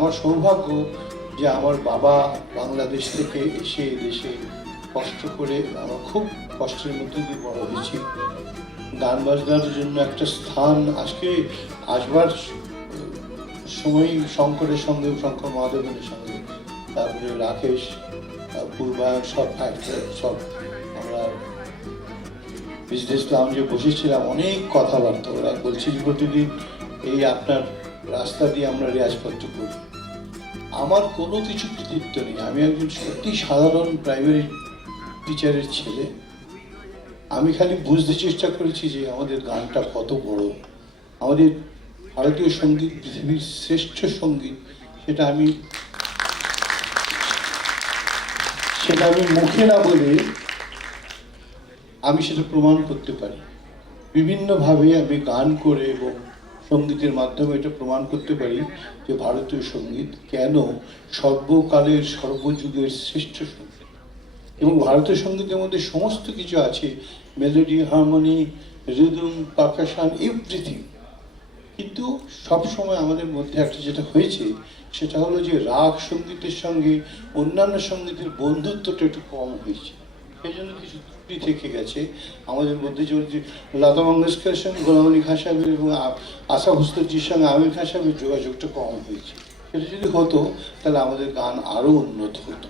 আমার সৌভাগ্য যে আমার বাবা বাংলাদেশ থেকে এসে দেশে কষ্ট করে, আমার খুব কষ্টের মধ্যে দিয়ে বড় হয়েছি। গান বাজনার জন্য একটা স্থান আজকে আসবার সময় শঙ্করের সঙ্গে, শঙ্কর মহাদেবনের সঙ্গে, তারপরে রাকেশ, পূর্বায়ন, সব আমরা বিজনেস লাউঞ্জে বসেছিলাম, অনেক কথাবার্তা। ওরা বলছে যে প্রতিদিন এই আপনার রাস্তা দিয়ে আমরা রেয়াজপত্র করি। আমার কোনো কিছু কৃতিত্ব নেই, আমি একজন সত্যি সাধারণ প্রাইমারি টিচারের ছেলে। আমি খালি বুঝতে চেষ্টা করেছি যে আমাদের গানটা কত বড়, আমাদের ভারতীয় সঙ্গীত পৃথিবীর শ্রেষ্ঠ সঙ্গীত। সেটা আমি মুখে না বলে আমি সেটা প্রমাণ করতে পারি। বিভিন্নভাবে আমি গান করে এবং সঙ্গীতের মাধ্যমে এটা প্রমাণ করতে পারি যে ভারতীয় সঙ্গীত কেন সর্বকালের সর্বযুগের শ্রেষ্ঠ সঙ্গীত। এবং ভারতীয় সঙ্গীতের মধ্যে সমস্ত কিছু আছে, melody, harmony, rhythm, percussion, everything. কিন্তু সবসময় আমাদের মধ্যে একটা যেটা হয়েছে সেটা হলো যে রাগ সঙ্গীতের সঙ্গে অন্যান্য সঙ্গীতের বন্ধুত্বটা একটু কম হয়েছে, সেই জন্য কিছু ত্রুটি থেকে গেছে আমাদের মধ্যে। যে লতা মঙ্গেশকরের সঙ্গে গোলাম আলী খান সাহেবের এবং আশা ভোসলেজির সঙ্গে আমির খান সাহেবের যোগাযোগটা কম হয়েছে। সেটা যদি হতো তাহলে আমাদের গান আরও উন্নত হতো।